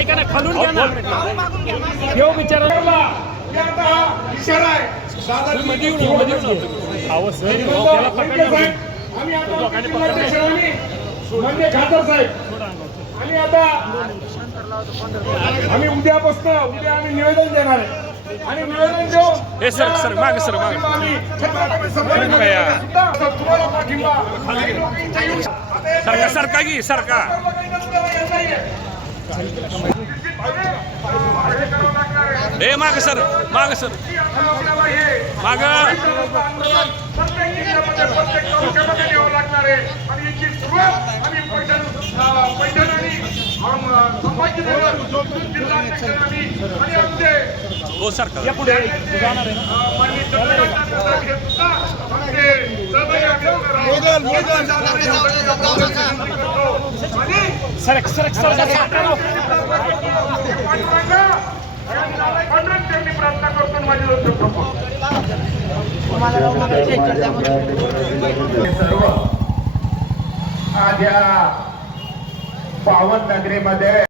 ऐका ना खालून घ्या ना घेऊ बिचारा इशारा आहे आम्ही आता म्हणजे खासदार साहेब आणि आता आम्ही उद्यापासून आम्ही निवेदन देणार आहे आणि निवेदन देऊन हे सर मागे तुम्हाला पाठिंबा सरका की सरका हे माग सर माग लागणार आहे आणि याची सुरुवात आम्ही पैठण आणि संभाजीनगर जिल्हाध्यक्षांनी आणि आमचे हो सरका या पुढे माननीय चंद्रकांत सुद्धा आमचे सरक प्रयत्न करतो माझे सर्व आज या पावन नगरीमध्ये